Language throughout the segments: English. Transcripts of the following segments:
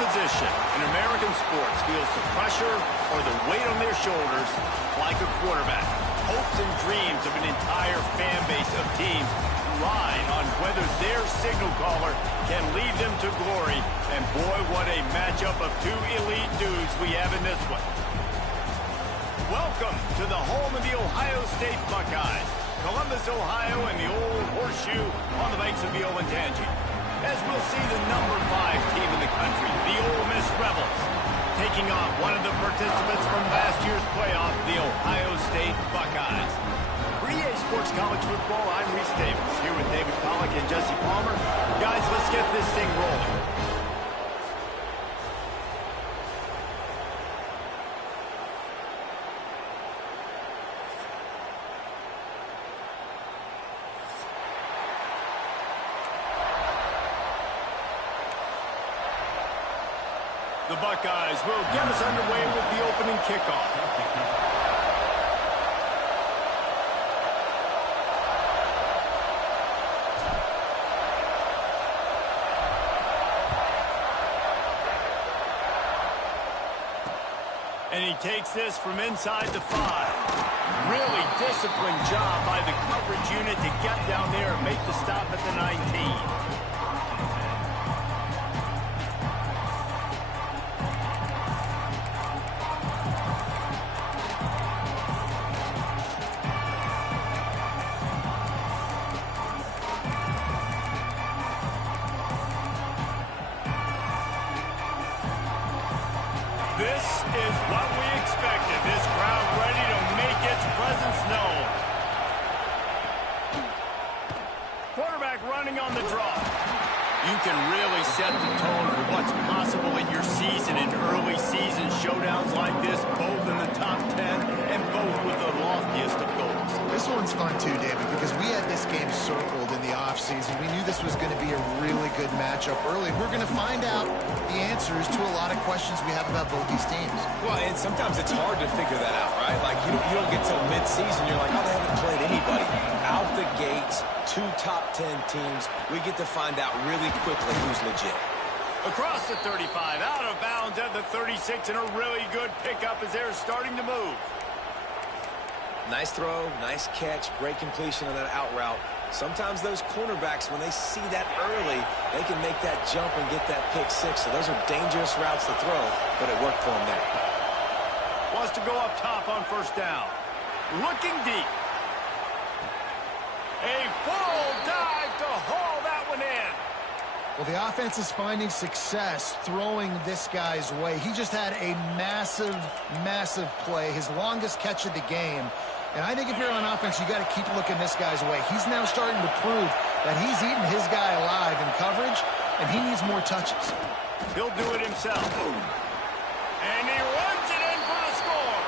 position in American sports feels the pressure or the weight on their shoulders like a quarterback. Hopes and dreams of an entire fan base of teams ride on whether their signal caller can lead them to glory. And boy, what a matchup of two elite dudes we have in this one. Welcome to the home of the Ohio State Buckeyes. Columbus, Ohio, and the old horseshoe on the banks of the Olentangy. As we'll see the number 5 team in the country, the Ole Miss Rebels, taking on one of the participants from last year's playoff, the Ohio State Buckeyes. For EA Sports College Football, I'm Reese Davis, here with David Pollack and Jesse Palmer. Guys, let's get this thing rolling. The Buckeyes will get us underway with the opening kickoff. And he takes this from inside the 5. Really disciplined job by the coverage unit to get down there and make the stop at the 19. This is what we expected. This crowd ready to make its presence known. Quarterback running on the draw. You can really set the tone for what's possible in your season in early season showdowns like this, both in the top 10 and both with the loftiest of goals. This one's fun too, David, because we had this game circled in the offseason. We knew this was going to be a really good matchup early. We're going to find out the answers to a lot of questions we have about both these teams. Well, and sometimes it's hard to figure that out, right? Like, you don't get till mid-season, you're like, oh, they haven't played anybody. Out the gates, 2 top 10 teams, we get to find out really quickly who's legit. Across the 35, out of bounds at the 36, and a really good pickup as they're starting to move. Nice throw, nice catch, great completion on that out route. Sometimes those cornerbacks, when they see that early, they can make that jump and get that pick 6. So those are dangerous routes to throw, but it worked for him there. Wants to go up top on first down. Looking deep. A full dive to haul that one in. Well, the offense is finding success throwing this guy's way. He just had a massive, massive play, his longest catch of the game. And I think if you're on offense, you got to keep looking this guy's way. He's now starting to prove that he's eating his guy alive in coverage, and he needs more touches. He'll do it himself. And he runs it in for the score.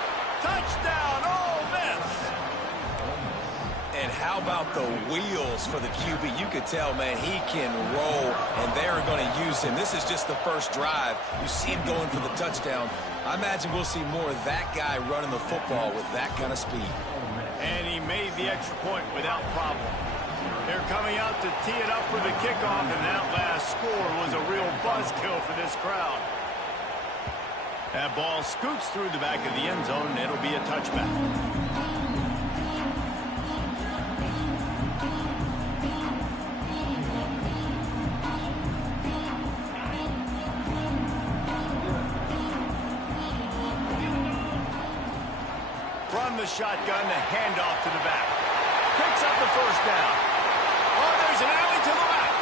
Touchdown, Ole Miss. And how about the wheels for the QB? You could tell, man, he can roll, and they're going to use him. This is just the first drive. You see him going for the touchdown. I imagine we'll see more of that guy running the football with that kind of speed. And he made the extra point without problem. They're coming out to tee it up for the kickoff, and that last score was a real buzzkill for this crowd. That ball scoots through the back of the end zone, and it'll be a touchback. From the shotgun, the handoff to the back. Picks up the first down. Oh, there's an alley to the left.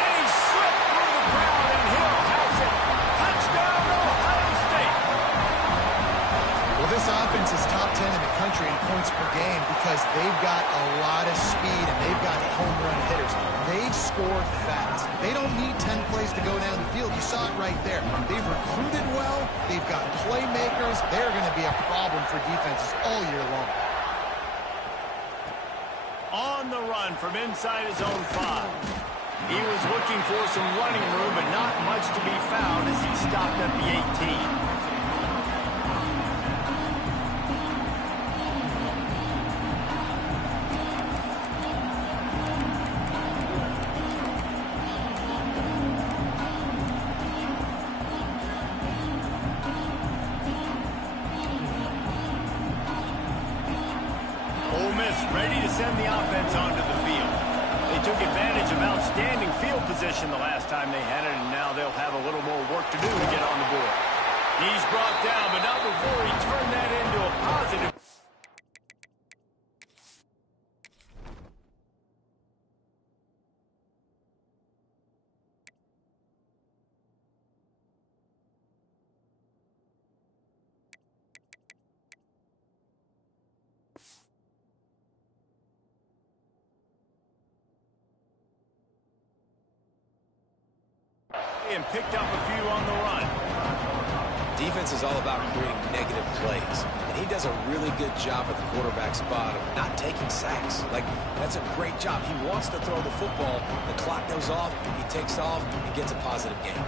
And he slipped through the crowd, and Hill has it. Touchdown, Ohio State. Well, this offense is top 10 in the country in points per game because they've got a lot of speed and they've got home run hitters. They score fast. They don't need 10 plays to go down the field. You saw it right there. They've recruited well. They've got playmakers. They're going to be a problem for defenses all year long. On the run from inside his own 5. He was looking for some running room, but not much to be found as he stopped at the 18. is ready to send the offense onto the field. They took advantage of outstanding field position the last time they had it, and now they'll have a little more work to do to get on the board. He's brought down, but not before he turned that into a positive. And picked up a few on the run. Defense is all about creating negative plays, and he does a really good job at the quarterback spot of not taking sacks. Like, that's a great job. He wants to throw the football. The clock goes off, he takes off, and gets a positive gain.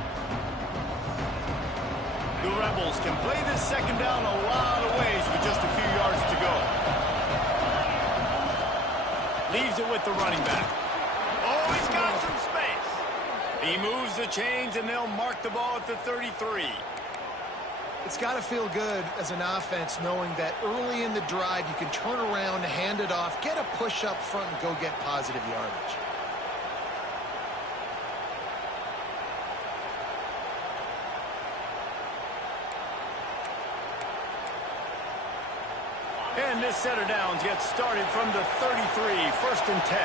The Rebels can play this second down a lot of ways with just a few yards to go. Leaves it with the running back. Oh, he's got some space. He moves the chains, and they'll mark the ball at the 33. It's got to feel good as an offense knowing that early in the drive you can turn around, hand it off, get a push up front, and go get positive yardage. And this set of downs gets started from the 33, first and 10.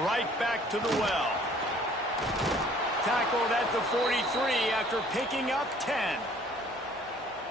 Right back to the well. Tackled at the 43 after picking up 10.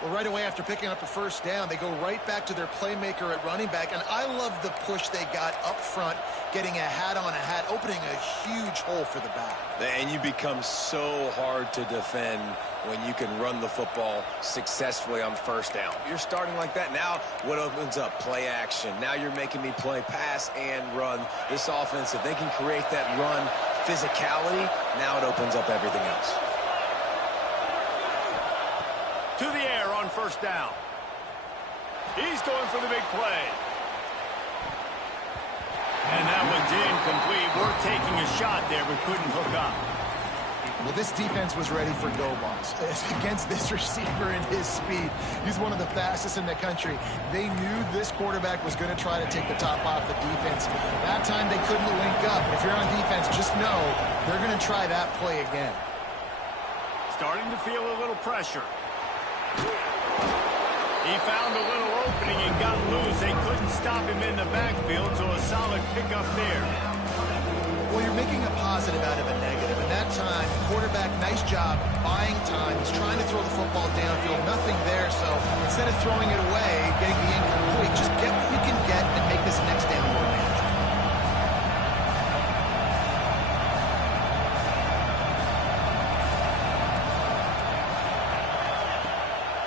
Well, right away after picking up the first down, they go right back to their playmaker at running back. And I love the push they got up front, getting a hat on a hat, opening a huge hole for the back. And you become so hard to defend when you can run the football successfully on first down. You're starting like that. Now what opens up? Play action. Now you're making me play pass and run. This offense, if they can create that run physicality, now it opens up everything else. To the air on first down. He's going for the big play. And that one's incomplete. We're taking a shot there, but couldn't hook up. Well, this defense was ready for go balls. Against this receiver and his speed, he's one of the fastest in the country. They knew this quarterback was going to try to take the top off the defense. That time they couldn't link up. If you're on defense, just know they're going to try that play again. Starting to feel a little pressure. He found a little opening and got loose. They couldn't stop him in the backfield, so a solid pickup there. Well, you're making a positive out of a negative. And that time, quarterback, nice job buying time. He's trying to throw the football downfield. Nothing there, so instead of throwing it away, getting the incomplete, just get what you can get and make this next down more manageable.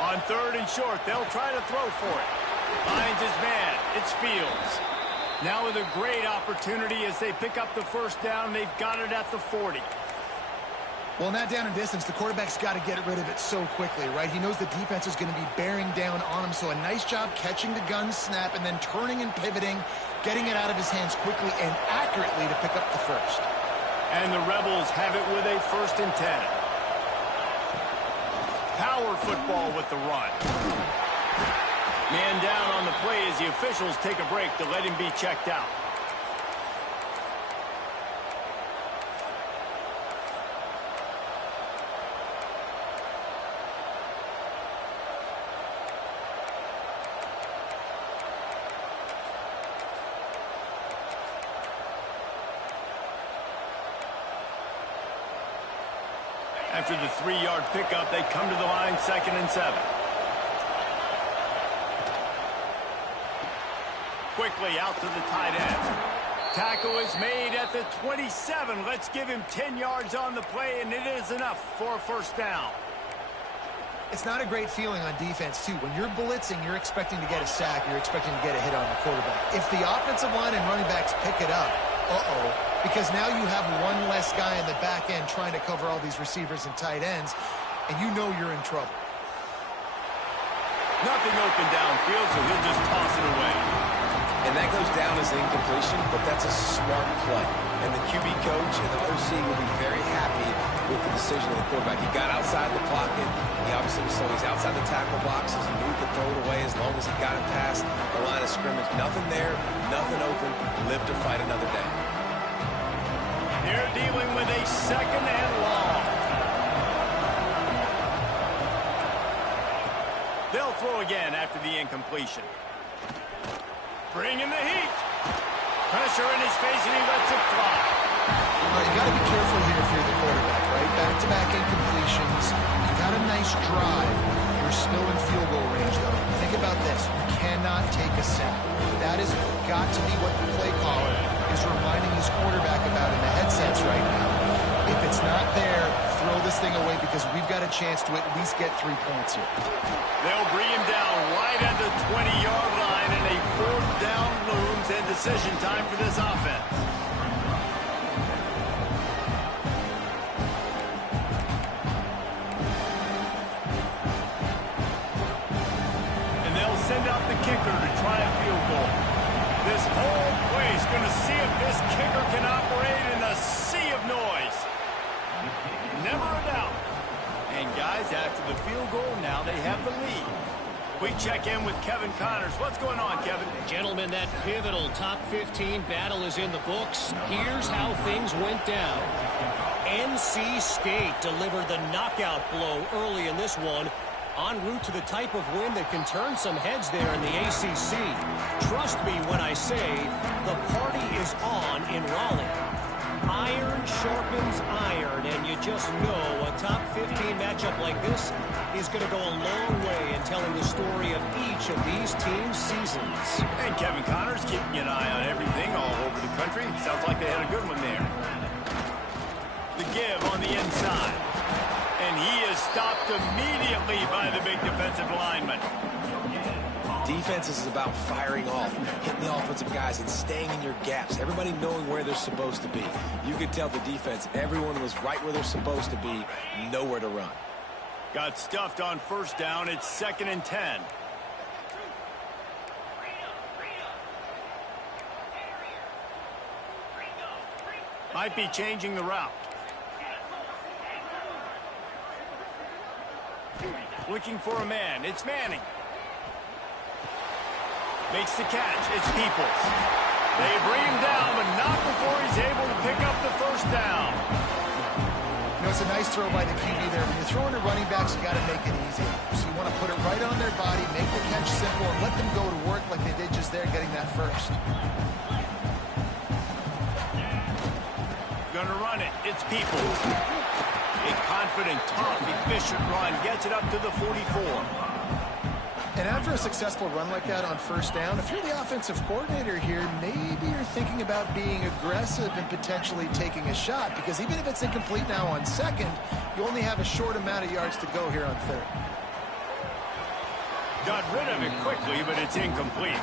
On third and short, they'll try to throw for it. Finds his man. It's Fields. Now with a great opportunity as they pick up the first down. They've got it at the 40. Well, in that down and distance, the quarterback's got to get rid of it so quickly, right? He knows the defense is going to be bearing down on him, so a nice job catching the gun snap and then turning and pivoting, getting it out of his hands quickly and accurately to pick up the first. And the Rebels have it with a first and 10. Power football with the run. Man down on the play as the officials take a break to let him be checked out. After the 3-yard pickup, they come to the line, 2nd and 7. Quickly out to the tight end. Tackle is made at the 27. Let's give him 10 yards on the play, and it is enough for a first down. It's not a great feeling on defense, too. When you're blitzing, you're expecting to get a sack. You're expecting to get a hit on the quarterback. If the offensive line and running backs pick it up, because now you have one less guy in the back end trying to cover all these receivers and tight ends, and you know you're in trouble. Nothing open downfield, so he'll just toss it away. And that goes down as an incompletion, but that's a smart play. And the QB coach and the OC will be very happy with the decision of the quarterback. He got outside the pocket. He obviously saw he's outside the tackle boxes. He moved to throw it away as long as he got it past the line of scrimmage. Nothing there, nothing open. Live to fight another day. They're dealing with a second and long. They'll throw again after the incompletion. Bringing the heat. Pressure in his face, and he lets it fly. All right, you got to be careful here if you're the quarterback, right? Back-to-back incompletions. You've had a nice drive. You're still in field goal range, though. Think about this. You cannot take a sack. That has got to be what the play caller is reminding his quarterback about in the headsets right now. If it's not there, throw this thing away because we've got a chance to at least get 3 points here. They'll bring him down right at the 20-yard line, and a fourth down looms, and decision time for this offense. And they'll send out the kicker to try a field goal. This whole place going to see if this kicker can operate in a sea of noise. Never a doubt. And guys, after the field goal, now they have the lead. We check in with Kevin Connors. What's going on, Kevin? Gentlemen, that pivotal top 15 battle is in the books. Here's how things went down. NC State delivered the knockout blow early in this one, en route to the type of win that can turn some heads there in the ACC. Trust me when I say the party is on in Raleigh. Iron sharpens iron, and you just know a top 15 matchup like this is going to go a long way in telling the story of each of these teams' seasons. And Kevin Connors keeping an eye on everything all over the country. Sounds like they had a good one there. The give on the inside. And he is stopped immediately by the big defensive lineman. Defense is about firing off, hitting the offensive guys, and staying in your gaps. Everybody knowing where they're supposed to be. You could tell the defense, everyone was right where they're supposed to be, nowhere to run. Got stuffed on first down. It's 2nd and 10. Might be changing the route. Looking for a man. It's Manning. Makes the catch. It's Peoples. They bring him down, but not before he's able to pick up the first down. You know, it's a nice throw by the QB there. When you're throwing to running backs, you got to make it easy. So you want to put it right on their body, make the catch simple, and let them go to work like they did just there, getting that first. Gonna run it. It's Peoples. A confident, tough, efficient run. Gets it up to the 44. And after a successful run like that on first down, if you're the offensive coordinator here, maybe you're thinking about being aggressive and potentially taking a shot, because even if it's incomplete now on second, you only have a short amount of yards to go here on third. Got rid of it quickly, but it's incomplete.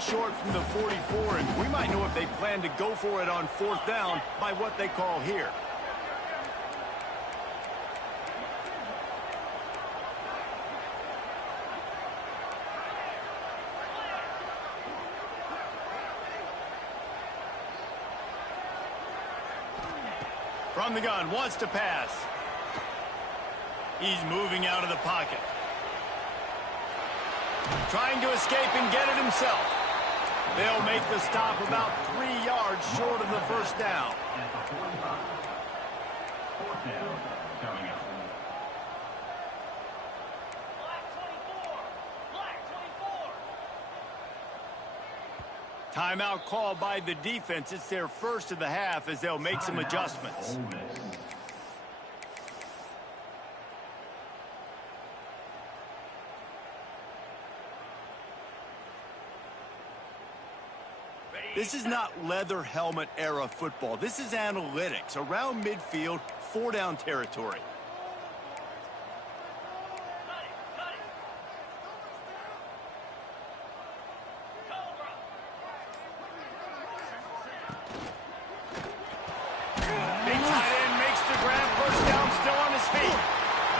Short from the 44, and we might know if they plan to go for it on fourth down by what they call here. From the gun, wants to pass. He's moving out of the pocket. Trying to escape and get it himself. They'll make the stop about 3 yards short of the first down. Timeout called by the defense. It's their first of the half as they'll make some adjustments. This is not leather helmet era football. This is analytics. Around midfield, 4-down territory. Big tight end makes the grab. First down, still on his feet.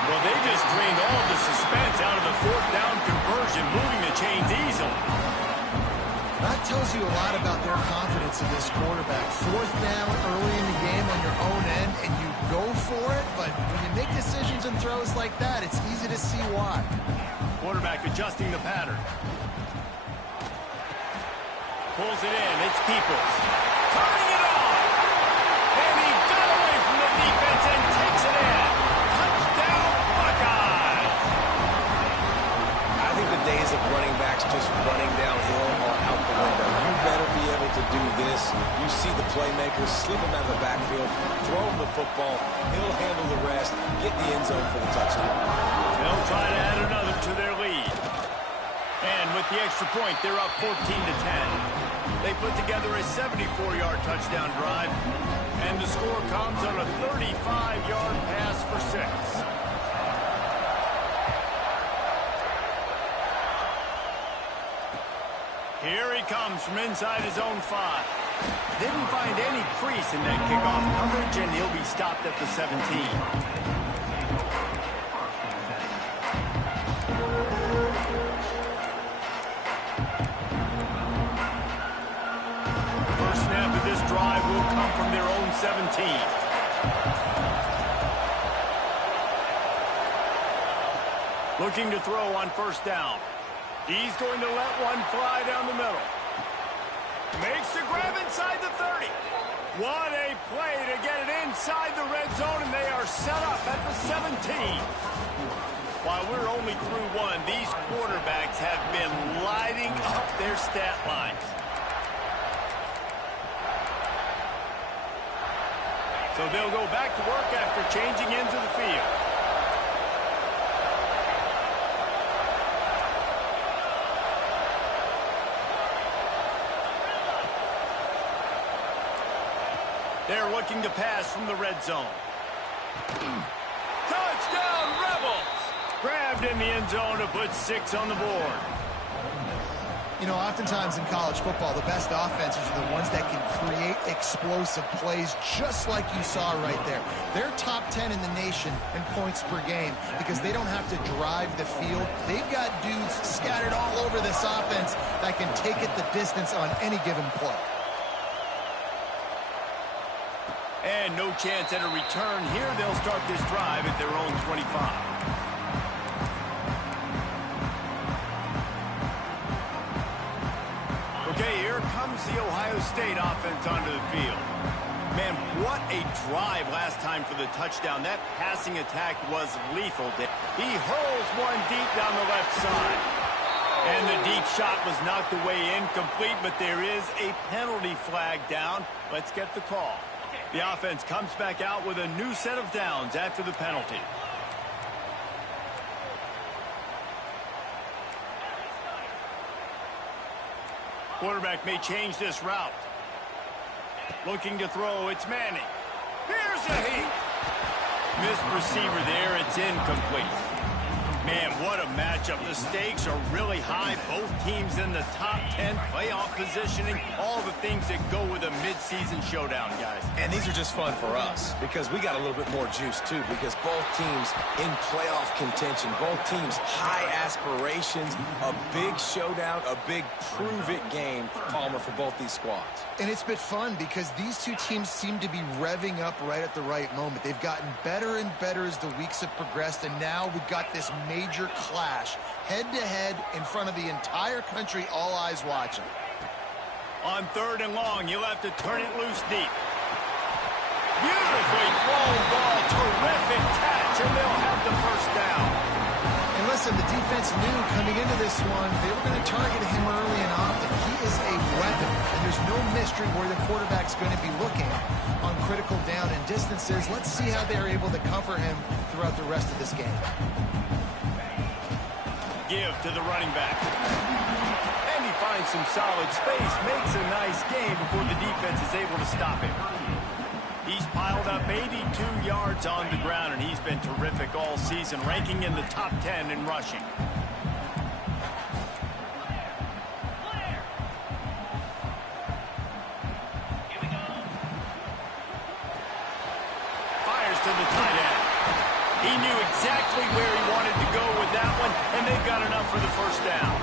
Well, they just drained all the suspense out of the 4th down conversion, moving the chains easily. tells you a lot about their confidence in this quarterback. Fourth down early in the game on your own end, and you go for it, but when you make decisions and throws like that, it's easy to see why. Quarterback adjusting the pattern. Pulls it in. It's Peoples. Turning it on. And he got away from the defense and takes it in. Touchdown, Buckeyes. I think the days of running backs just running downhill are out the window. You better be able to do this. You see the playmakers, slip him out of the backfield, throw him the football. He'll handle the rest, get the end zone for the touchdown. They'll try to add another to their lead. And with the extra point, they're up 14-10. They put together a 74-yard touchdown drive, and the score comes on a 35-yard pass for 6. Here he comes from inside his own 5. Didn't find any crease in that kickoff coverage, and he'll be stopped at the 17. This drive will come from their own 17. Looking to throw on first down. He's going to let one fly down the middle. Makes the grab inside the 30. What a play to get it inside the red zone, and they are set up at the 17. While we're only through one, these quarterbacks have been lighting up their stat lines. So they'll go back to work after changing into the field. They're looking to pass from the red zone. Touchdown, Rebels! Grabbed in the end zone to put 6 on the board. You know, oftentimes in college football, the best offenses are the ones that can create explosive plays just like you saw right there. They're top 10 in the nation in points per game because they don't have to drive the field. They've got dudes scattered all over this offense that can take it the distance on any given play. And no chance at a return here. They'll start this drive at their own 25. Okay, here comes the Ohio State offense onto the field. Man, what a drive last time for the touchdown. That passing attack was lethal. He hurls one deep down the left side. And the deep shot was knocked away incomplete, but there is a penalty flag down. Let's get the call. The offense comes back out with a new set of downs after the penalty. Quarterback may change this route. Looking to throw, it's Manning. Here's a heat. Missed receiver there, it's incomplete. Man, what a matchup. The stakes are really high. Both teams in the top 10, playoff positioning, all the things that go with a midseason showdown, guys. And these are just fun for us because we got a little bit more juice, too, because both teams in playoff contention, both teams high aspirations, a big showdown, a big prove-it game, Palmer, for both these squads. And it's been fun because these two teams seem to be revving up right at the right moment. They've gotten better and better as the weeks have progressed, and now we've got this major clash, head-to-head in front of the entire country, all eyes watching. On 3rd and long, you'll have to turn it loose deep. Beautifully thrown ball, terrific catch, and they'll have the first down. And listen, the defense knew coming into this one, they were going to target him early and often. He is a weapon, and there's no mystery where the quarterback's going to be looking on critical down and distances. Let's see how they're able to cover him throughout the rest of this game. Give to the running back. And he finds some solid space, makes a nice game before the defense is able to stop him. He's piled up 82 yards on the ground, and he's been terrific all season, ranking in the top 10 in rushing. Fires to the tight end. He knew exactly where he wanted to go with that one, and they've got enough for the first down.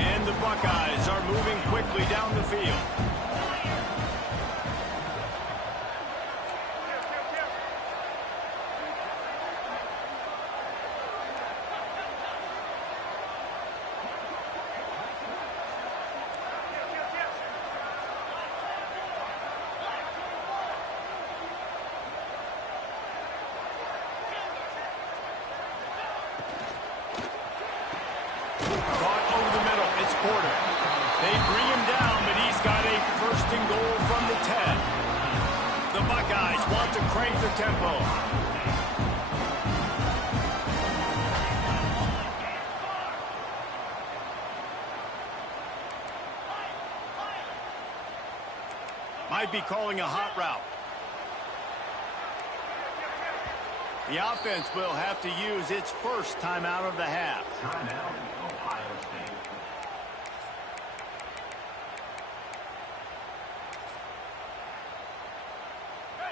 And the Buckeyes are moving quickly down the field. They bring him down, but he's got a first and goal from the 10. The Buckeyes want to crank the tempo. Might be calling a hot route. The offense will have to use its first timeout of the half. Timeout, Ohio State.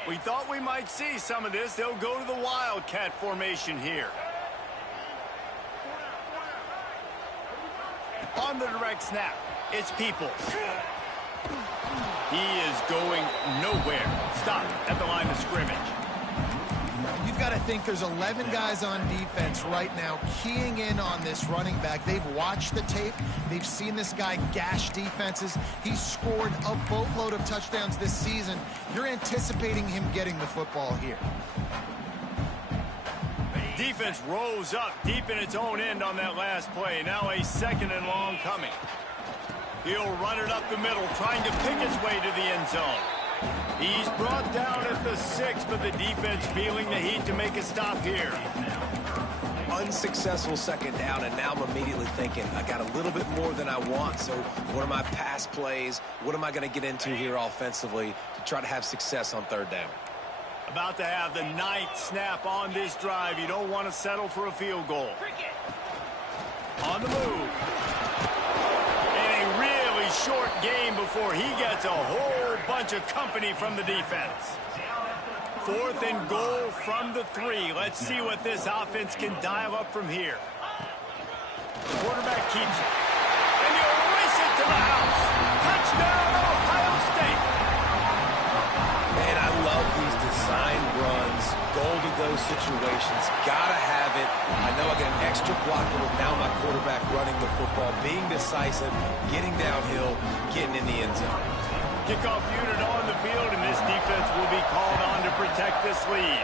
We thought we might see some of this. They'll go to the Wildcat formation here. On the direct snap, it's Peoples. He is going nowhere. Stop at the line of scrimmage. You've got to think there's 11 guys on defense right now keying in on this running back. They've watched the tape. They've seen this guy gash defenses. He's scored a boatload of touchdowns this season. You're anticipating him getting the football here. Defense rose up deep in its own end on that last play. Now a second and long coming. He'll run it up the middle, trying to pick his way to the end zone. He's brought down at the 6, but the defense feeling the heat to make a stop here. Unsuccessful second down, and now I'm immediately thinking, I got a little bit more than I want, so what are my pass plays? What am I going to get into here offensively to try to have success on third down? About to have the 9th snap on this drive. You don't want to settle for a field goal. On the move. Short game before he gets a whole bunch of company from the defense. 4th and goal from the 3. Let's see what this offense can dial up from here. Quarterback keeps it. And he'll race it to the house. Touchdown, Ohio State. Man, I love these design runs. Goal to go situations. Gotta have it. I know I get an extra blocker with now my quarterback running the football, being decisive, getting downhill, getting in the end zone. Kickoff unit on the field, and this defense will be called on to protect this lead.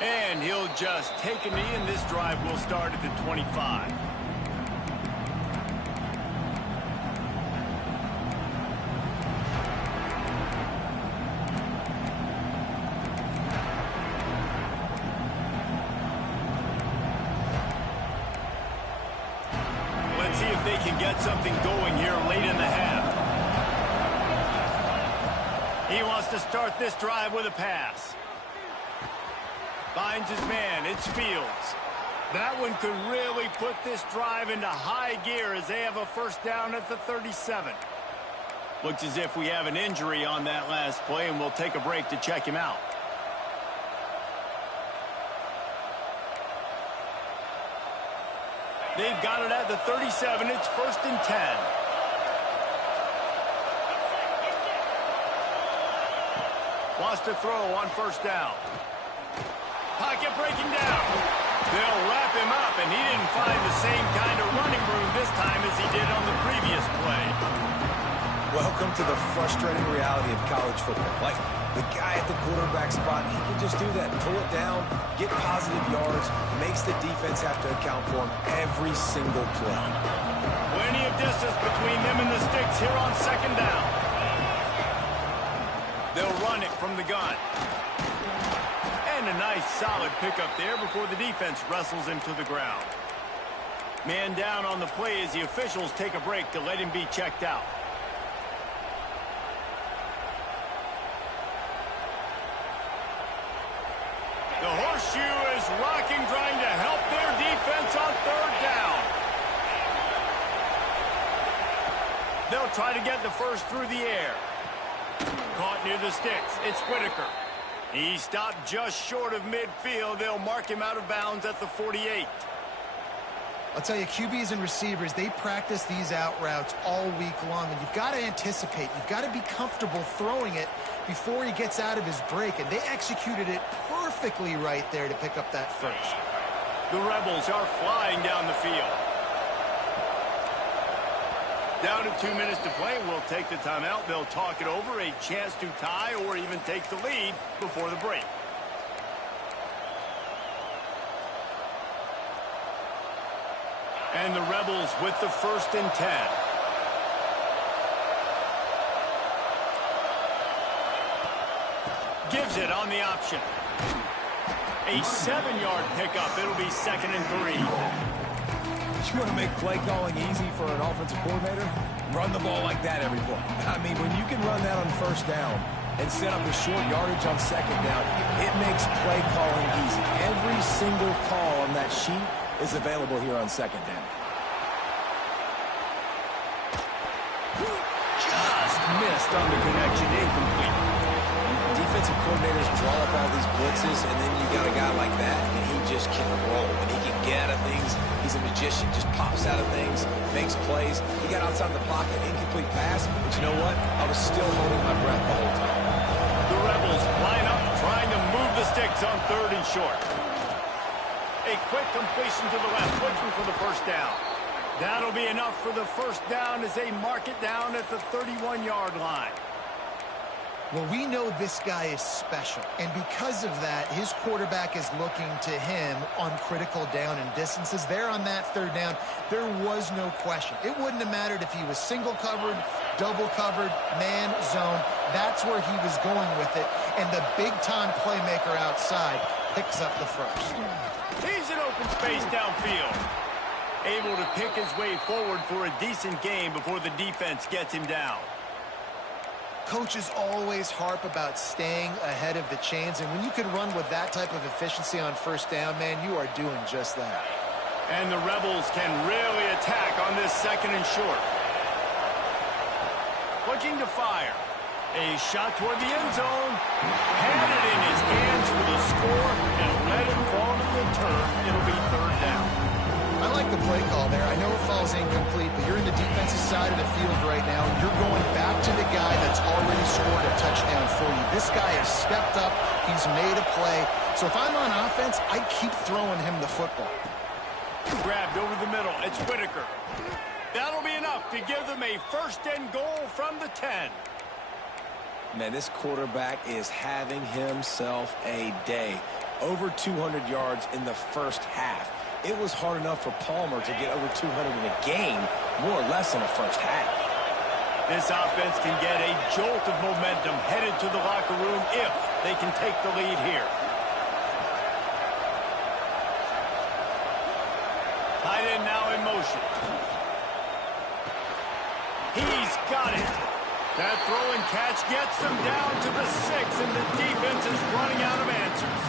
And he'll just take a knee, and this drive will start at the 25. See if they can get something going here late in the half. He wants to start this drive with a pass. Finds his man. It's Fields. That one could really put this drive into high gear as they have a first down at the 37. Looks as if we have an injury on that last play, and we'll take a break to check him out. They've got it at the 37. It's 1st and 10. Wants to throw on first down. Pocket breaking down. They'll wrap him up, and he didn't find the same kind of running room this time as he did on the previous play. Welcome to the frustrating reality of college football. Like, the guy at the quarterback spot, he can just do that. Pull it down, get positive yards, makes the defense have to account for him every single play. Plenty of distance between them and the sticks here on second down. They'll run it from the gun. And a nice solid pickup there before the defense wrestles him to the ground. Man down on the play as the officials take a break to let him be checked out. The horseshoe is rocking, trying to help their defense on third down. They'll try to get the first through the air. Caught near the sticks. It's Whitaker. He stopped just short of midfield. They'll mark him out of bounds at the 48. I'll tell you, QBs and receivers, they practice these out routes all week long, and you've got to anticipate. You've got to be comfortable throwing it before he gets out of his break, and they executed it perfectly right there to pick up that first. The Rebels are flying down the field. Down to 2 minutes to play. We'll take the timeout. They'll talk it over, a chance to tie or even take the lead before the break. And the Rebels with the 1st and 10. Gives it on the option. A 7-yard pickup. It'll be 2nd and 3. You want to make play calling easy for an offensive coordinator? Run the ball like that every play. I mean, when you can run that on 1st down and set up a short yardage on 2nd down, it makes play calling easy. Every single call on that sheet is available here on 2nd down. Just missed on the connection, incomplete. Defensive coordinators draw up all these blitzes, and then you got a guy like that, and he just can roll, and he can get out of things. He's a magician, just pops out of things, makes plays. He got outside the pocket, incomplete pass, but you know what? I was still holding my breath the whole time. The Rebels line up, trying to move the sticks on 3rd and short. A quick completion to the left, looking for the 1st down. That'll be enough for the 1st down as they mark it down at the 31-yard line. Well, we know this guy is special, and because of that, his quarterback is looking to him on critical down and distances. There on that 3rd down, there was no question. It wouldn't have mattered if he was single covered, double covered, man, zone. That's where he was going with it, and the big-time playmaker outside picks up the 1st. He's in open space downfield. Able to pick his way forward for a decent gain before the defense gets him down. Coaches always harp about staying ahead of the chains, and when you can run with that type of efficiency on 1st down, man, you are doing just that. And the Rebels can really attack on this 2nd and short. Looking to fire. A shot toward the end zone. Had it in his hands for the score, and let it fall to the turf. It'll be 3rd down. I like the play call there. I know it falls incomplete, but you're in the defensive side of the field right now, and you're going back to the guy that's already scored a touchdown for you. This guy has stepped up. He's made a play. So if I'm on offense, I keep throwing him the football. Grabbed over the middle. It's Whitaker. That'll be enough to give them a 1st and goal from the 10. Man, this quarterback is having himself a day. Over 200 yards in the 1st half. It was hard enough for Palmer to get over 200 in a game, more or less in the 1st half. This offense can get a jolt of momentum headed to the locker room if they can take the lead here. Tight end now in motion. He's got it. That throw and catch gets them down to the 6, and the defense is running out of answers.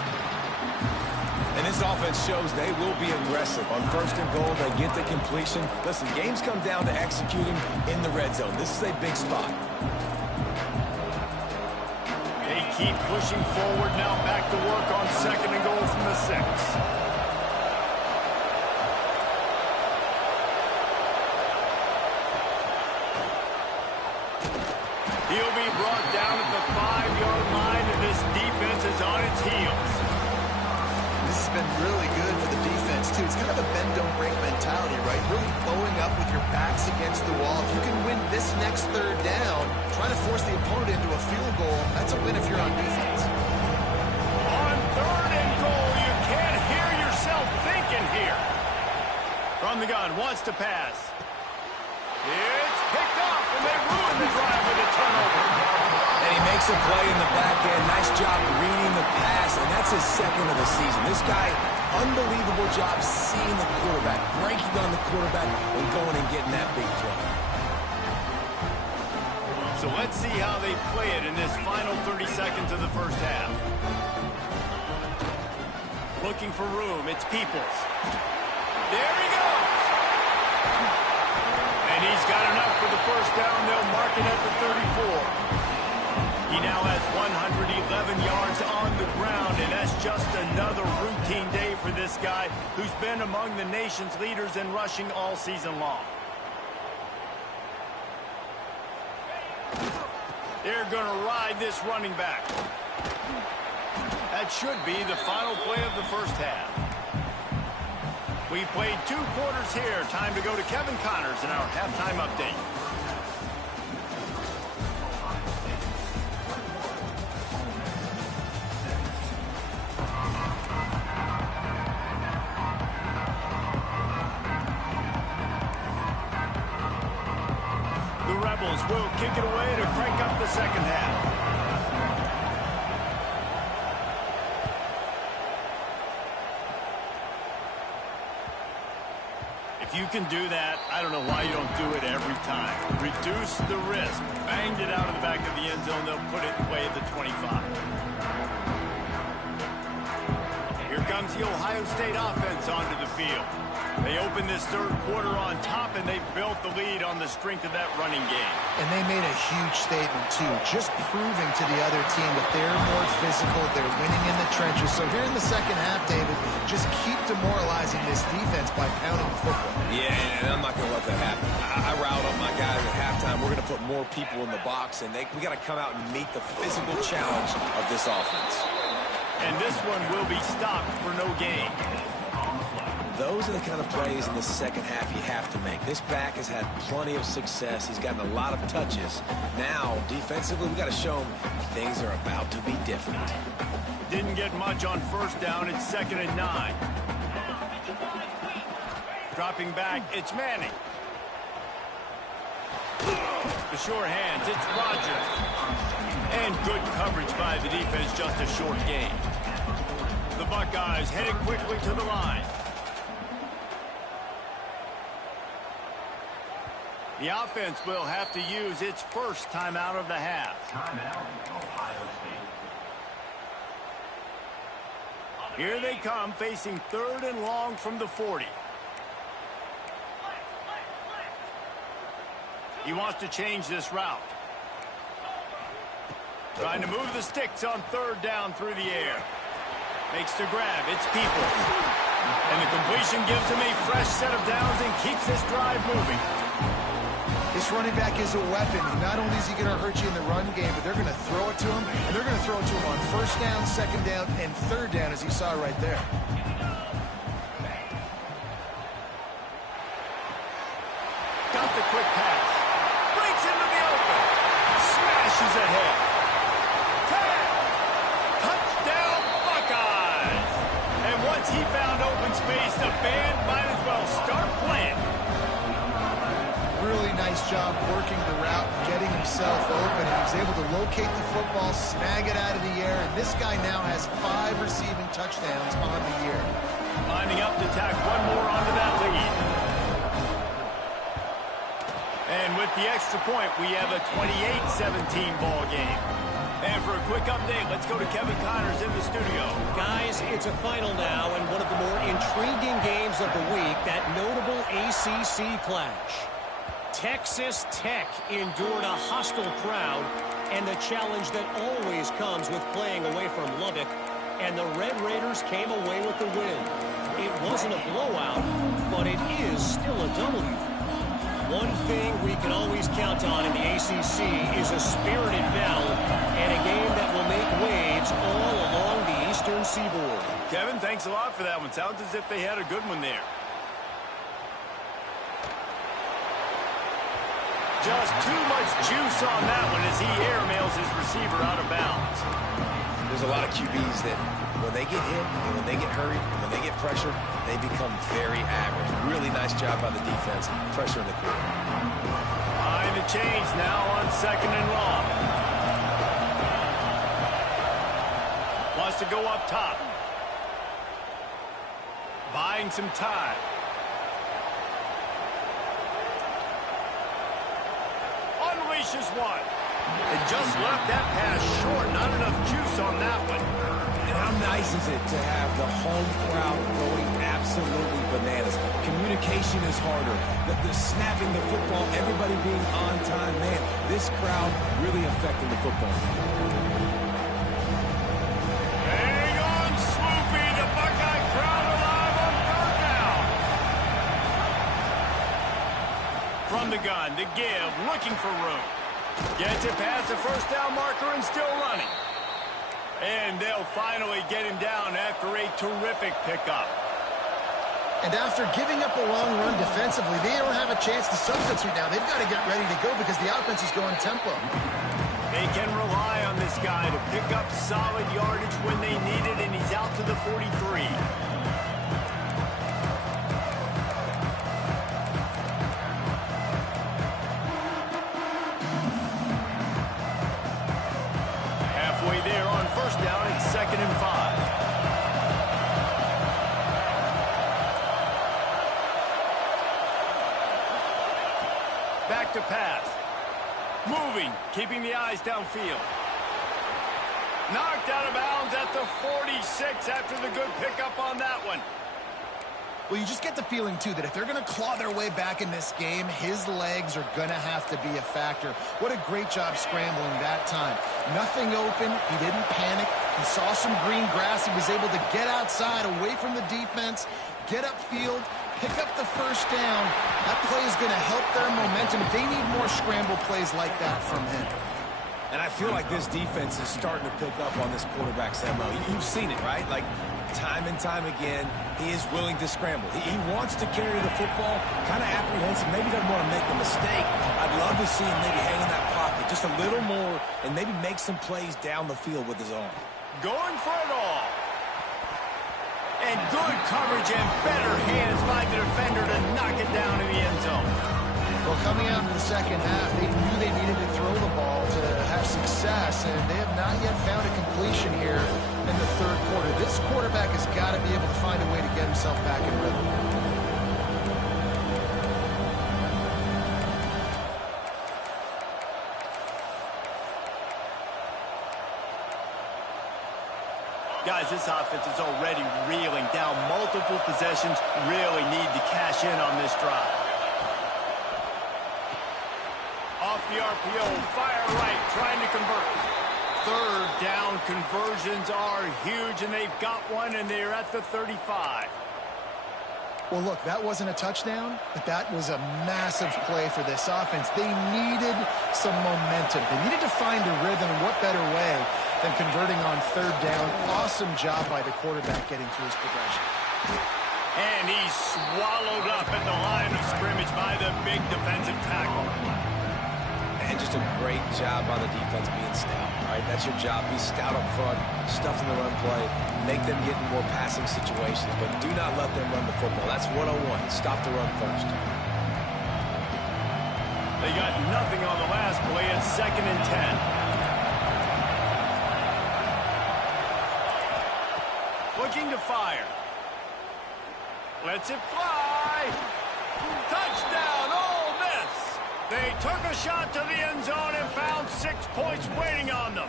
And this offense shows they will be aggressive. On 1st and goal, they get the completion. Listen, games come down to executing in the red zone. This is a big spot. They keep pushing forward now, back to work on 2nd and goal from the 6. He'll be brought down at the 5-yard line, and this defense is on its heels. This has been really good for the defense, too. It's kind of a bend-don't-break mentality, right? Really bowing up with your backs against the wall. If you can win this next 3rd down, trying to force the opponent into a field goal, that's a win if you're on defense. On 3rd and goal, you can't hear yourself thinking here. From the gun, wants to pass. It's picked off, and they ruin the drive with a turnover. And he makes a play in the back end. Nice job reading the pass, and that's his 2nd of the season. This guy, unbelievable job seeing the quarterback, breaking on the quarterback, and going and getting that big play. So let's see how they play it in this final 30 seconds of the 1st half. Looking for room, it's Peoples. There he goes! And he's got enough for the 1st down. They'll mark it at the 34. He now has 111 yards on the ground, and that's just another routine day for this this guy who's been among the nation's leaders in rushing all season long. They're going to ride this running back. That should be the final play of the first half. We've played 2 quarters here. Time to go to Kevin Connors in our halftime update. The Rebels will kick it away to crank up the second half. If you can do that, I don't know why you don't do it every time. Reduce the risk. Banged it out of the back of the end zone. They'll put it away at the 25. Here comes the Ohio State offense onto the field. They opened this third quarter on top, and they built the lead on the strength of that running game. And they made a huge statement, too, just proving to the other team that they're more physical, they're winning in the trenches. So here in the second half, David, just keep demoralizing this defense by pounding the football. Yeah, and I'm not going to let that happen. I riled up my guys at halftime. We're going to put more people in the box, and we got to come out and meet the physical challenge of this offense. And this one will be stopped for no gain. Those are the kind of plays in the second half you have to make. This back has had plenty of success. He's gotten a lot of touches. Now, defensively, we got to show him things are about to be different. Didn't get much on first down. It's 2nd and 9. Dropping back, it's Manning. The short hands, it's Rodgers. And good coverage by the defense, just a short gain. The Buckeyes headed quickly to the line. The offense will have to use its first timeout of the half. Timeout, Ohio State. Here they come, facing 3rd and long from the 40. He wants to change this route. Trying to move the sticks on 3rd down through the air. Makes the grab. It's Peoples. And the completion gives him a fresh set of downs and keeps this drive moving. This running back is a weapon. Not only is he going to hurt you in the run game, but they're going to throw it to him, and they're going to throw it to him on 1st down, 2nd down, and 3rd down, as you saw right there. Got the quick pass. Breaks into the open. Smashes ahead. Touchdown, Buckeyes! And once he found open space, the band might as well start playing. Really nice job working the route, getting himself open. He was able to locate the football, snag it out of the air, and this guy now has 5 receiving touchdowns on the year. Lining up to tack one more onto that lead. And with the extra point, we have a 28-17 ball game. And for a quick update, let's go to Kevin Connors in the studio. Guys, it's a final now, and one of the more intriguing games of the week, that notable ACC clash. Texas Tech endured a hostile crowd and the challenge that always comes with playing away from Lubbock, and the Red Raiders came away with the win. It wasn't a blowout, but it is still a W. One thing we can always count on in the ACC is a spirited battle and a game that will make waves all along the Eastern Seaboard. Kevin, thanks a lot for that one. Sounds as if they had a good one there. Just too much juice on that one as he airmails his receiver out of bounds. There's a lot of QBs that when they get hit, and when they get hurried, and when they get pressured, they become very average. Really nice job by the defense, pressuring the quarterback. Behind the chains now on 2nd and long. Wants to go up top. Buying some time. Unleashes one. And just left that pass short. Not enough juice on that one. And how nice is it to have the home crowd going absolutely bananas? Communication is harder. The snapping the football, everybody being on time. Man, this crowd really affecting the football. Hang on, Swoopy. The Buckeye crowd alive from the gun. The give, looking for room. Gets it past the first down marker and still running. And they'll finally get him down after a terrific pickup. And after giving up a long run defensively, they don't have a chance to substitute now. They've got to get ready to go because the offense is going tempo. They can rely on this guy to pick up solid yardage when they need it, and he's out to the 43. Halfway there on first down, it's 2nd and 5. Back to pass. Moving, keeping the eyes downfield. Knocked out of bounds at the 46 after the good pickup on that one. Well, you just get the feeling, too, that if they're going to claw their way back in this game, his legs are going to have to be a factor. What a great job scrambling that time. Nothing open. He didn't panic. He saw some green grass. He was able to get outside, away from the defense, get upfield, pick up the first down. That play is going to help their momentum. They need more scramble plays like that from him. And I feel like this defense is starting to pick up on this quarterback's MO. You've seen it, right? Like, time and time again, he is willing to scramble. He wants to carry the football, kind of apprehensive, maybe doesn't want to make a mistake. I'd love to see him maybe hang in that pocket just a little more and maybe make some plays down the field with his arm. Going for it all. And good coverage and better hands by the defender to knock it down in the end zone. Well, coming out in the second half, they knew they needed to throw the ball to have success, and they have not yet found a completion here in the third quarter. This quarterback has got to be able to find a way to get himself back in rhythm. Guys, this offense is already reeling down multiple possessions. Really need to cash in on this drive. Off the RPO, fire right, trying to convert. Third down conversions are huge, and they've got one, and they're at the 35. Well, look, that wasn't a touchdown, but that was a massive play for this offense. They needed some momentum. They needed to find a rhythm, and what better way than converting on third down. Awesome job by the quarterback getting through his progression. And he's swallowed up at the line of scrimmage by the big defensive tackle. And just a great job by the defense being stout, right? That's your job. Be stout up front, stuff in the run play, make them get in more passing situations, but do not let them run the football. That's 101. Stop the run first. They got nothing on the last play. It's 2nd and 10. Looking to fire. Lets it fly. Touchdown, Ole Miss. They took a shot to the end zone and found 6 points waiting on them.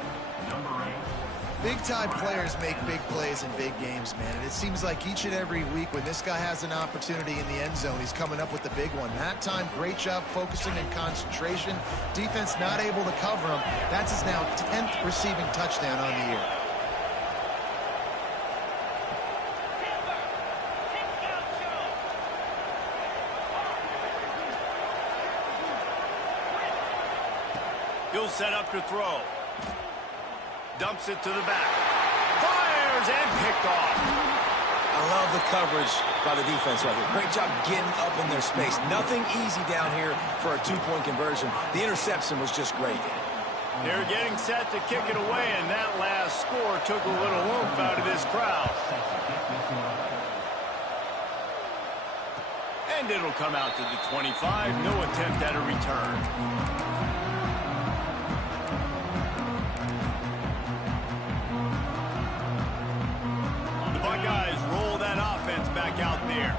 Big-time players make big plays in big games, man. And it seems like each and every week when this guy has an opportunity in the end zone, he's coming up with the big one. That time, great job focusing and concentration. Defense not able to cover him. That's his now 10th receiving touchdown on the year. He'll set up to throw. Dumps it to the back. Fires and picked off. I love the coverage by the defense right here. Great job getting up in their space. Nothing easy down here for a two-point conversion. The interception was just great. They're getting set to kick it away, and that last score took a little oomph out of this crowd. And it'll come out to the 25. No attempt at a return. Guys, roll that offense back out there.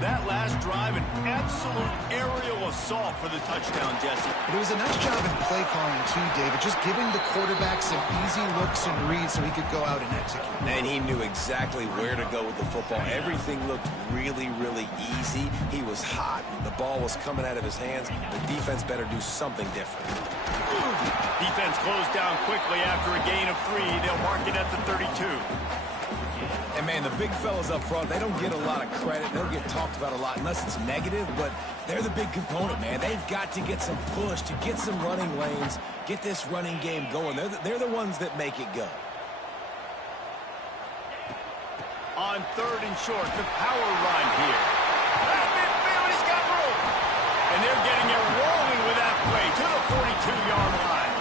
That last drive, an absolute aerial assault for the touchdown, Jesse. But it was a nice job in play calling, too, David. Just giving the quarterback some easy looks and reads so he could go out and execute. And he knew exactly where to go with the football. Everything looked really, really easy. He was hot. The ball was coming out of his hands. The defense better do something different. Defense closed down quickly after a gain of 3. They'll mark it at the 32. And, man, the big fellas up front, they don't get a lot of credit. They don't get talked about a lot unless it's negative, but they're the big component, man. They've got to get some push, to get some running lanes, get this running game going. They're the ones that make it go. On 3rd and short, the power run here. At midfield, he's got room. And they're getting it rolling with that play to the 42-yard line.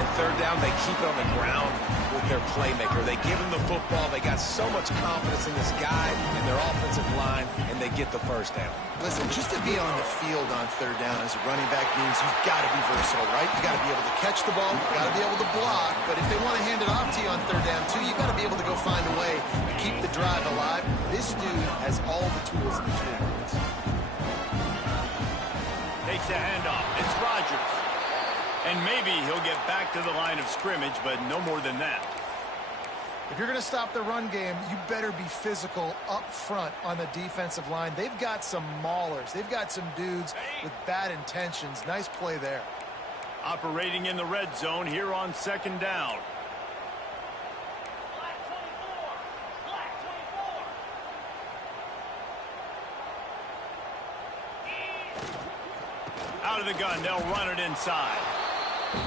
And 3rd down, they keep it on the ground with their playmaker. They give him the football. They got so much confidence in this guy and their offensive line, and they get the 1st down. Listen, just to be on the field on 3rd down as a running back means you've got to be versatile, right? You got to be able to catch the ball, you got to be able to block, but if they want to hand it off to you on 3rd down too, you got to be able to go find a way to keep the drive alive. This dude has all the tools in the toolbox. Takes the handoff. It's Rodgers. And maybe he'll get back to the line of scrimmage, but no more than that. If you're going to stop the run game, you better be physical up front on the defensive line. They've got some maulers. They've got some dudes with bad intentions. Nice play there. Operating in the red zone here on 2nd down. Out of the gun, they'll run it inside.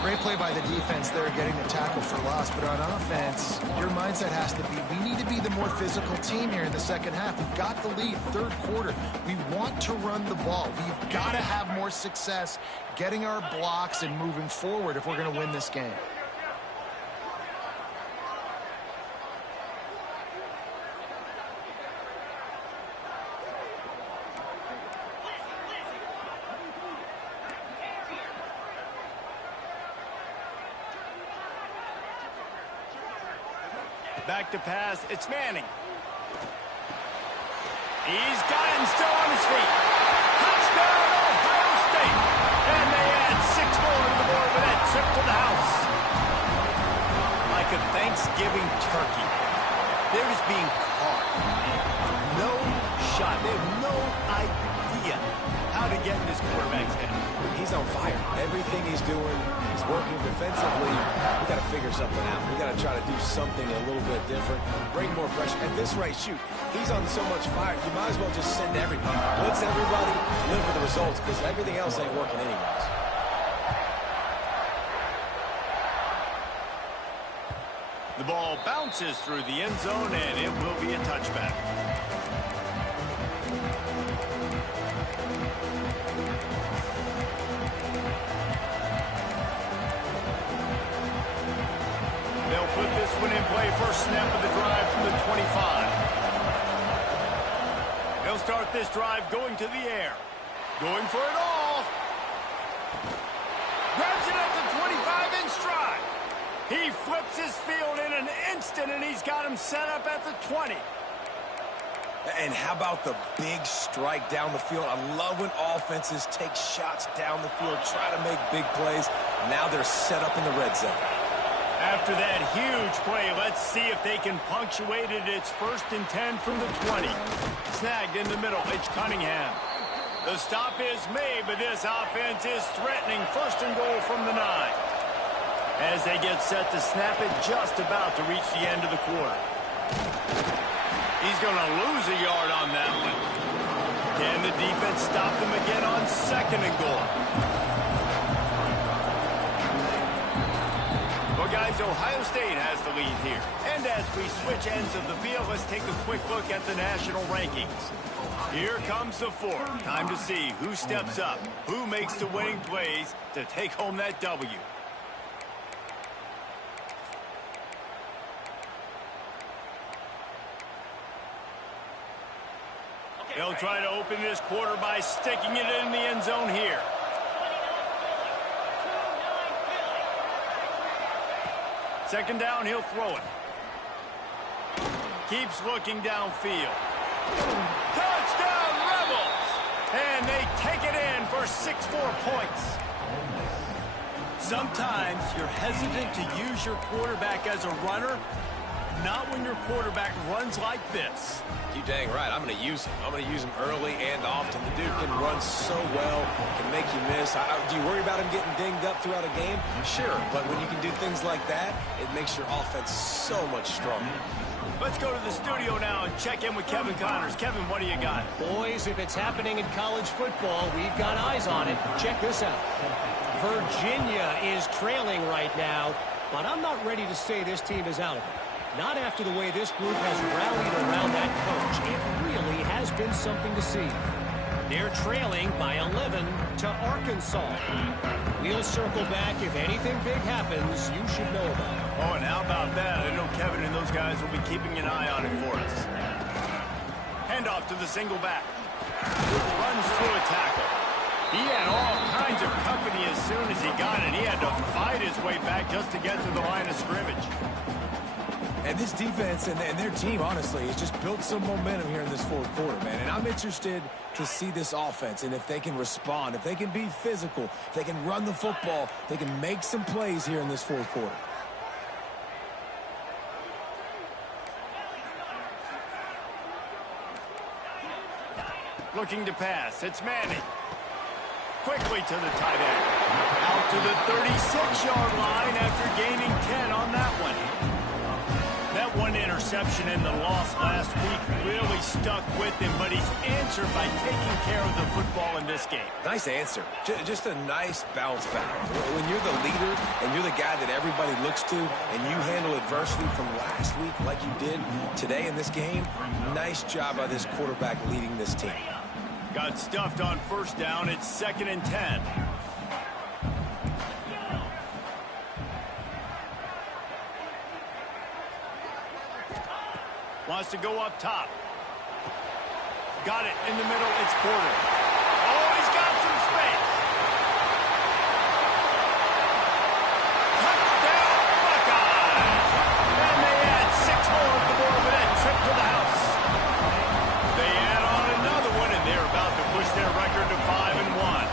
Great play by the defense there, getting the tackle for loss. But on offense, your mindset has to be, we need to be the more physical team here in the 2nd half. We've got the lead, 3rd quarter. We want to run the ball. We've got to have more success getting our blocks and moving forward if we're going to win this game. Back to pass. It's Manning. He's got him still on his feet. Touchdown, Ohio State. And they add 6 more to the board with that trip to the house. Like a Thanksgiving turkey. They're just being caught. No shot. They have no idea how to get in this quarterback's head. He's on fire. Everything he's doing, he's working defensively. We got to figure something out. We got to try to do something a little bit different, bring more pressure. At this rate, shoot, he's on so much fire. You might as well just send everybody. Blitz everybody, live with the results, because everything else ain't working anyways. The ball bounces through the end zone, and it will be a touchback. They'll put this one in play. First snap of the drive from the 25. They'll start this drive going to the air. Going for it all. Grabs it at the 25 in stride. He flips his field in an instant, and he's got him set up at the 20. And how about the big strike down the field? I love when offenses take shots down the field, try to make big plays. Now they're set up in the red zone. After that huge play, let's see if they can punctuate it. It's 1st and 10 from the 20. Snagged in the middle. It's Cunningham. The stop is made, but this offense is threatening. 1st and goal from the 9. As they get set to snap it, just about to reach the end of the quarter. He's going to lose a yard on that one. Can the defense stop them again on 2nd and goal? Well, guys, Ohio State has the lead here. And as we switch ends of the field, let's take a quick look at the national rankings. Here comes the 4th. Time to see who steps up, who makes the winning plays to take home that W. They'll try to open this quarter by sticking it in the end zone here. Second down, he'll throw it. Keeps looking downfield. Touchdown, Rebels! And they take it in for 6 more points. Sometimes you're hesitant to use your quarterback as a runner. not when your quarterback runs like this. You dang right. I'm going to use him. I'm going to use him early and often. The dude can run so well, can make you miss. Do you worry about him getting dinged up throughout a game? Sure, but when you can do things like that, it makes your offense so much stronger. Let's go to the studio now and check in with Kevin Connors. Kevin, what do you got? Boys, if it's happening in college football, we've got eyes on it. Check this out. Virginia is trailing right now, but I'm not ready to say this team is out of it. Not after the way this group has rallied around that coach. It really has been something to see. They're trailing by 11 to Arkansas. We'll circle back. If anything big happens, you should know about it. Oh, and how about that? I know Kevin and those guys will be keeping an eye on it for us. Handoff to the single back. Runs through a tackle. He had all kinds of company as soon as he got it. He had to fight his way back just to get to the line of scrimmage. And this defense and their team, honestly, has just built some momentum here in this fourth quarter, man. And I'm interested to see this offense and if they can respond, if they can be physical, if they can run the football, they can make some plays here in this fourth quarter. Looking to pass. It's Manning. Quickly to the tight end. Out to the 36-yard line after gaining 10 on that one. That one interception in the loss last week really stuck with him, but he's answered by taking care of the football in this game. Nice answer. Just a nice bounce back. When you're the leader and you're the guy that everybody looks to and you handle adversity from last week like you did today in this game, nice job by this quarterback leading this team. Got stuffed on first down. It's 2nd and 10. Wants to go up top. Got it in the middle. It's Porter. Oh, he's got some space. Touchdown, Buckeyes. And they add 6 more at the board with that trip to the house. They add on another one, and they're about to push their record to 5-1.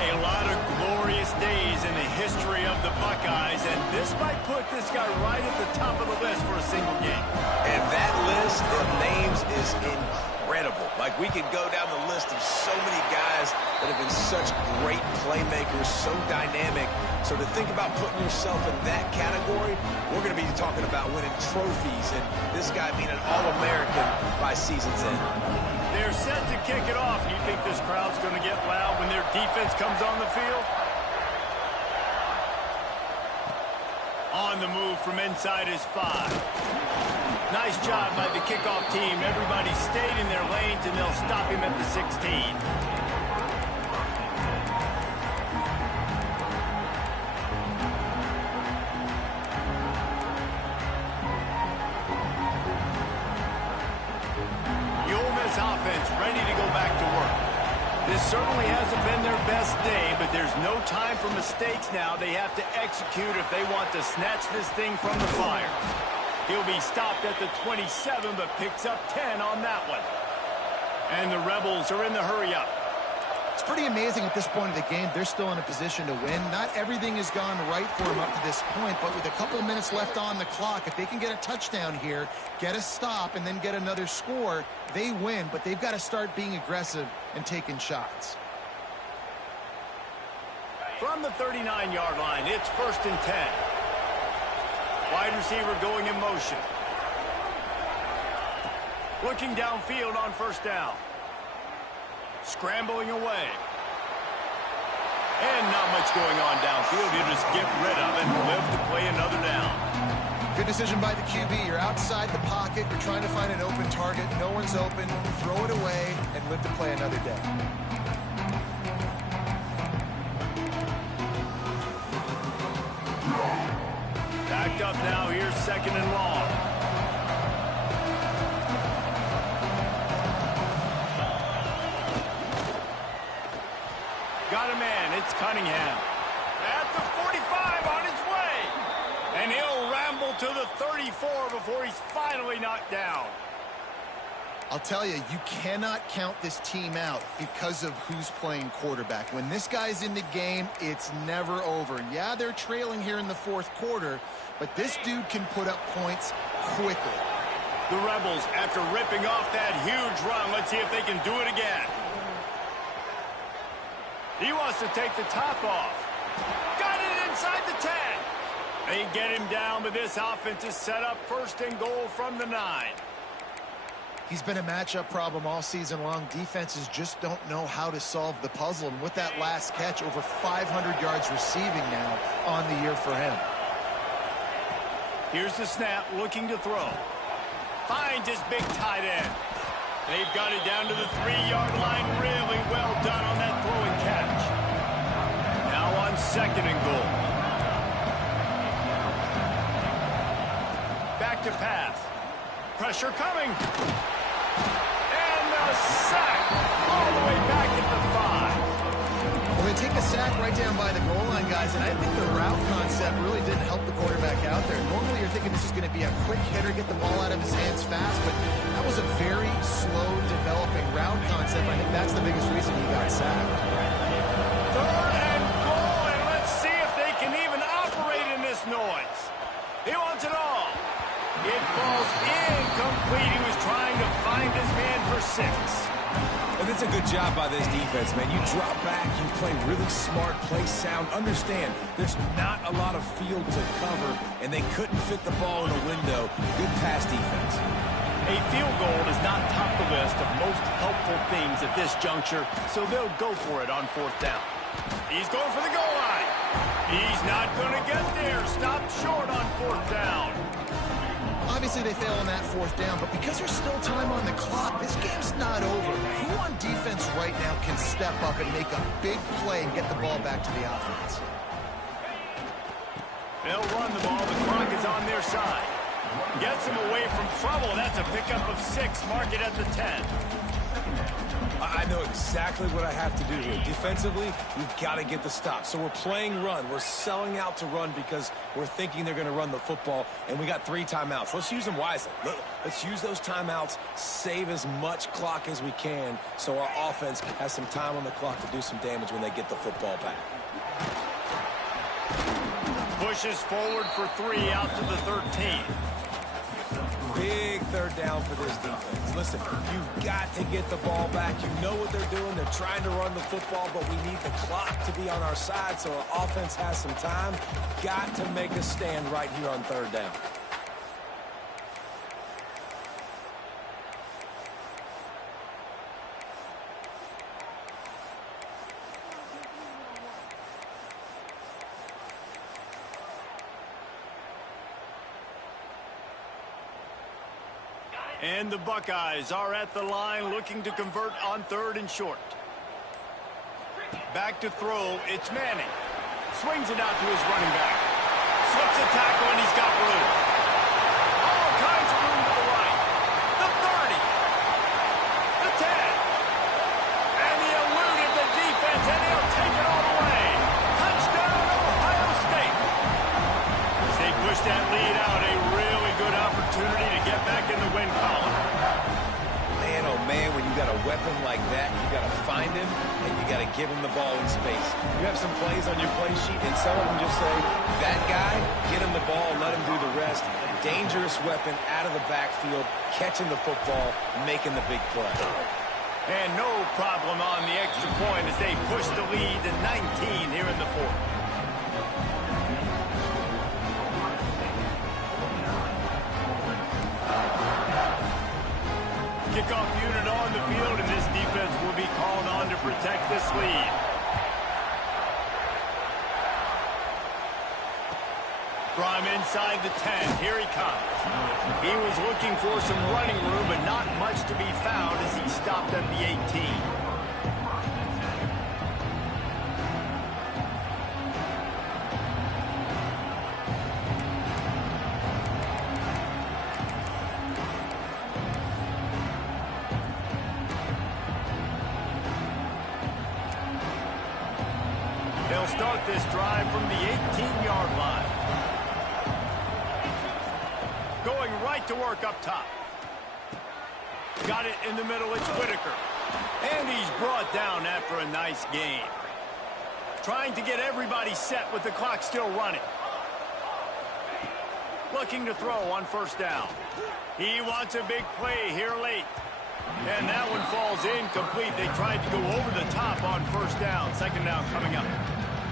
A lot of glorious days in the history of the Buckeyes, and this might put this guy right at the top of the list for a single game. And that list of names is incredible. Like, we could go down the list of so many guys that have been such great playmakers, so dynamic. So to think about putting yourself in that category, we're going to be talking about winning trophies, and this guy being an All-American by season's end. They're set to kick it off. Do you think this crowd's going to get loud when their defense comes on the field? On the move from inside his 5. Nice job by the kickoff team. Everybody stayed in their lanes, and they'll stop him at the 16. The Ole Miss offense ready to go back to work. This certainly hasn't been their best day, but there's no time for mistakes now. They have to execute if they want to snatch this thing from the fire. He'll be stopped at the 27, but picks up 10 on that one. And the Rebels are in the hurry-up. It's pretty amazing at this point of the game, they're still in a position to win. Not everything has gone right for them up to this point, but with a couple of minutes left on the clock, if they can get a touchdown here, get a stop, and then get another score, they win, but they've got to start being aggressive and taking shots. From the 39-yard line, it's 1st and 10. Wide receiver going in motion. Looking downfield on 1st down. Scrambling away. And not much going on downfield. You just get rid of it and live to play another down. Good decision by the QB. You're outside the pocket. You're trying to find an open target. No one's open. Throw it away and live to play another day. Backed up now. Here's 2nd and long. Got a man. It's Cunningham. At the 45 on his way. And he'll ramble to the 34 before he's finally knocked down. I'll tell you, you cannot count this team out because of who's playing quarterback. When this guy's in the game, it's never over. Yeah, they're trailing here in the fourth quarter, but this dude can put up points quickly. The Rebels, after ripping off that huge run, let's see if they can do it again. He wants to take the top off. Got it inside the 10. They get him down, but this offense is set up first and goal from the 9. He's been a matchup problem all season long. Defenses just don't know how to solve the puzzle. And with that last catch, over 500 yards receiving now on the year for him. Here's the snap, looking to throw. Finds his big tight end. They've got it down to the 3-yard line. Really well done on that throw and catch. Now on second and goal. Back to pass. Pressure coming. And the sack all the way back at the 5. Well, they take a sack right down by the goal line, guys, and I think the route concept really didn't help the quarterback out there. Normally you're thinking this is going to be a quick hitter, get the ball out of his hands fast, but that was a very slow developing route concept. I think that's the biggest reason he got sacked. Third and goal, and let's see if they can even operate in this noise. He wants it all. It falls incomplete. He was trying to find his man for 6. And it's a good job by this defense, man. You drop back, you play really smart, play sound. Understand, there's not a lot of field to cover, and they couldn't fit the ball in a window. Good pass defense. A field goal is not top the list of most helpful things at this juncture, so they'll go for it on 4th down. He's going for the goal line. He's not going to get there. Stop short on 4th down. Obviously, they fail on that 4th down, but because there's still time on the clock, this game's not over. Who on defense right now can step up and make a big play and get the ball back to the offense? They'll run the ball. The clock is on their side. Gets him away from trouble. That's a pickup of 6. Mark it at the 10. I know exactly what I have to do here. Defensively, we've got to get the stop. So we're playing run. We're selling out to run because we're thinking they're going to run the football, and we got 3 timeouts. Let's use them wisely. Let's use those timeouts, save as much clock as we can so our offense has some time on the clock to do some damage when they get the football back. Pushes forward for 3 out to the 13. Big 3rd down for this defense. Listen, you've got to get the ball back. You know what they're doing. They're trying to run the football, but we need the clock to be on our side so our offense has some time. Got to make a stand right here on 3rd down. And the Buckeyes are at the line looking to convert on 3rd and short. Back to throw. It's Manning. Swings it out to his running back. Slips a tackle and he's got room. All kinds of room to the right. The 30. The 10. And he eluded the defense and he'll take it all the way. Touchdown, Ohio State. As they push that lead out, a really good opportunity to get back in the win column. Man, oh man, when you got a weapon like that, you got to find him and you got to give him the ball in space. You have some plays on your play sheet and some of them just say, that guy, get him the ball, let him do the rest. Dangerous weapon out of the backfield, catching the football, making the big play. And no problem on the extra point as they push the lead to 19 here in the 4th. Kickoff unit on the field, and this defense will be called on to protect this lead. From inside the 10, here he comes. He was looking for some running room, but not much to be found as he stopped at the 18. They'll start this drive from the 18-yard line. Going right to work up top. Got it in the middle. It's Whitaker. And he's brought down after a nice gain. Trying to get everybody set with the clock still running. Looking to throw on first down. He wants a big play here late. And that one falls incomplete. They tried to go over the top on first down. Second down coming up.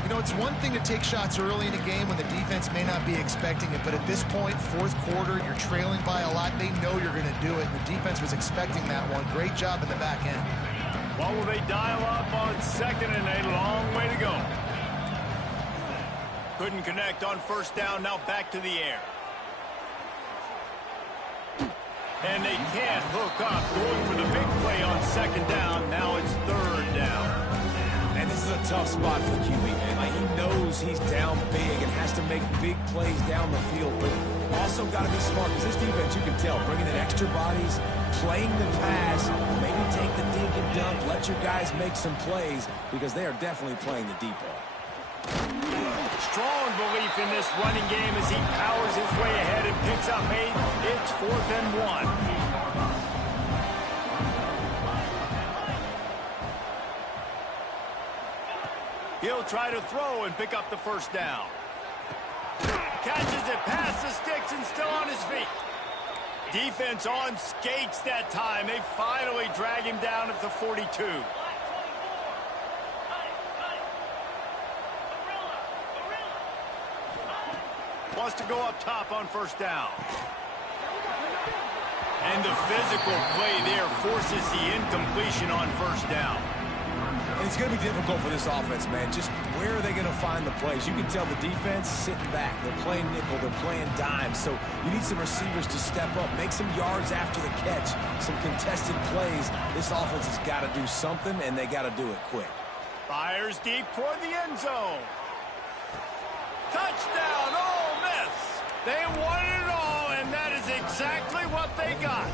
You know, it's one thing to take shots early in a game when the defense may not be expecting it, but at this point, fourth quarter, you're trailing by a lot. They know you're going to do it, and the defense was expecting that one. Great job in the back end. What will they dial up on second and a long way to go? Couldn't connect on first down. Now back to the air. And they can't hook up. Going for the big play on second down. Now it's third down. And this is a tough spot for the QB, man. Like, he knows he's down big and has to make big plays down the field. But also got to be smart, because this defense, you can tell, bringing in extra bodies, playing the pass, maybe take the dink and dunk, let your guys make some plays, because they are definitely playing the deep ball. Strong belief in this running game as he powers his way ahead and picks up 8. It's 4th and 1. He'll try to throw and pick up the first down. Catches it past the sticks and still on his feet. Defense on skates that time. They finally drag him down at the 42. Wants to go up top on first down. And the physical play there forces the incompletion on first down. And it's going to be difficult for this offense, man. Just where are they going to find the plays? You can tell the defense sitting back. They're playing nickel. They're playing dime. So you need some receivers to step up, make some yards after the catch, some contested plays. This offense has got to do something, and they got to do it quick. Fires deep toward the end zone. Touchdown, Ole Miss. They wanted it all, and that is exactly what they got.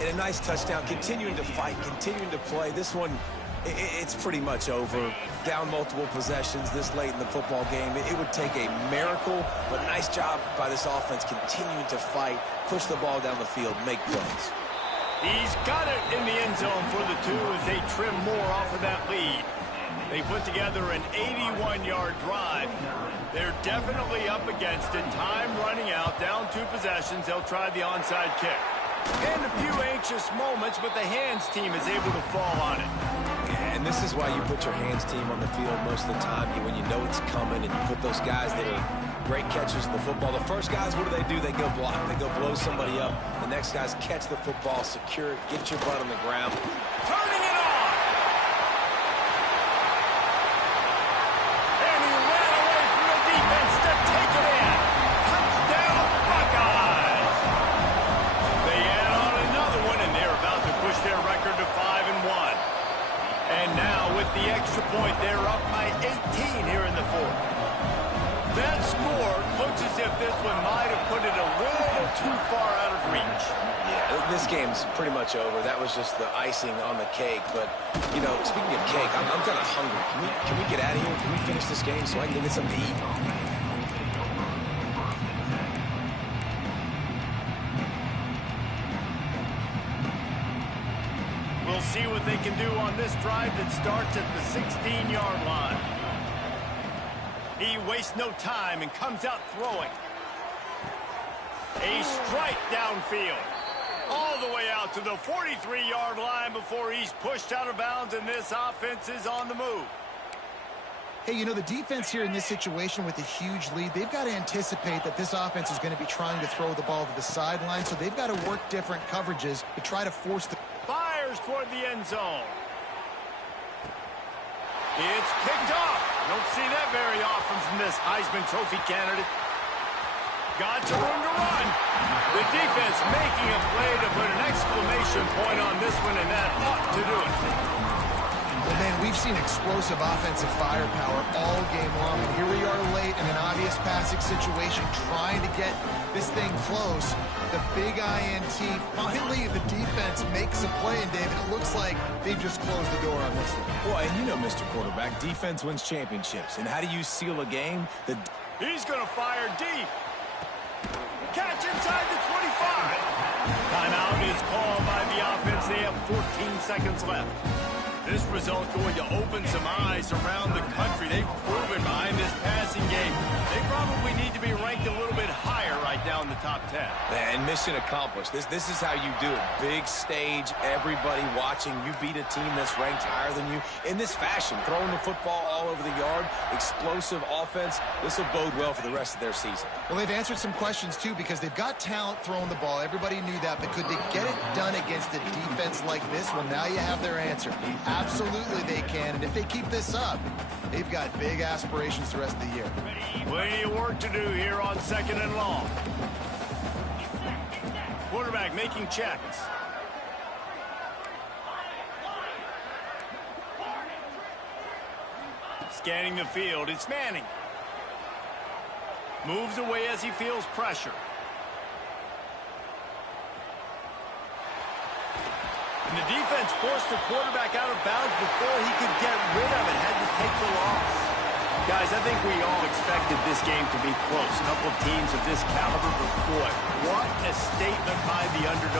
And a nice touchdown, continuing to fight, continuing to play. This one, it's pretty much over. Down multiple possessions this late in the football game. It would take a miracle, but nice job by this offense continuing to fight, push the ball down the field, make plays. He's got it in the end zone for the 2 as they trim more off of that lead. They put together an 81-yard drive. They're definitely up against it. Time running out, down 2 possessions. They'll try the onside kick. And a few anxious moments, but the hands team is able to fall on it. Yeah, and this is why you put your hands team on the field most of the time. When you know it's coming, and you put those guys that are great catchers of the football. The first guys, what do? They go block. They go blow somebody up. The next guys catch the football, secure it, get your butt on the ground. Turning it on! And he ran away from the defense to take it in. Touchdown, Buckeyes! They add on another one, and they're about to push their record to 5-1. And now, with the extra point, they're up by 18 here in the 4th. That score looks as if this one might have put it a little too far out of reach. Yeah, this game's pretty much over. That was just the icing on the cake. But, you know, speaking of cake, I'm kind of hungry. Can we get out of here? Can we finish this game so I can go get something to eat? We'll see what they can do on this drive that starts at the 16-yard line. He wastes no time and comes out throwing. A strike downfield. All the way out to the 43-yard line before he's pushed out of bounds, and this offense is on the move. Hey, you know, the defense here in this situation with a huge lead, they've got to anticipate that this offense is going to be trying to throw the ball to the sideline, so they've got to work different coverages to try to force the... Fires toward the end zone. It's picked off. Don't see that very often from this Heisman Trophy candidate. Got some room to run. The defense making a play to put an exclamation point on this one, and that ought to do it. Well, man, we've seen explosive offensive firepower all game long, and here we are late in an obvious passing situation trying to get this thing close. The big INT, finally the defense makes a play, and David, it looks like they've just closed the door on this one. Well, and you know, Mr. Quarterback, defense wins championships. And how do you seal a game? He's going to fire deep. Catch inside the 25. Timeout is called by the offense. They have 14 seconds left. This result going to open some eyes around the country. They've proven behind this passing game, they probably need to be ranked a little bit higher right now in the top 10. And mission accomplished. This is how you do it. Big stage, everybody watching. You beat a team that's ranked higher than you in this fashion. Throwing the football all over the yard, explosive offense. This will bode well for the rest of their season. Well, they've answered some questions, too, because they've got talent throwing the ball. Everybody knew that, but could they get it done against a defense like this? Well, now you have their answer. Absolutely they can, and if they keep this up, they've got big aspirations the rest of the year. Plenty of work to do here on 2nd and long. Quarterback making checks. Scanning the field, it's Manning. Moves away as he feels pressure. And the defense forced the quarterback out of bounds before he could get rid of it. Had to take the loss. Guys, I think we all expected this game to be close. A couple of teams of this caliber, but boy, what a statement by the underdog.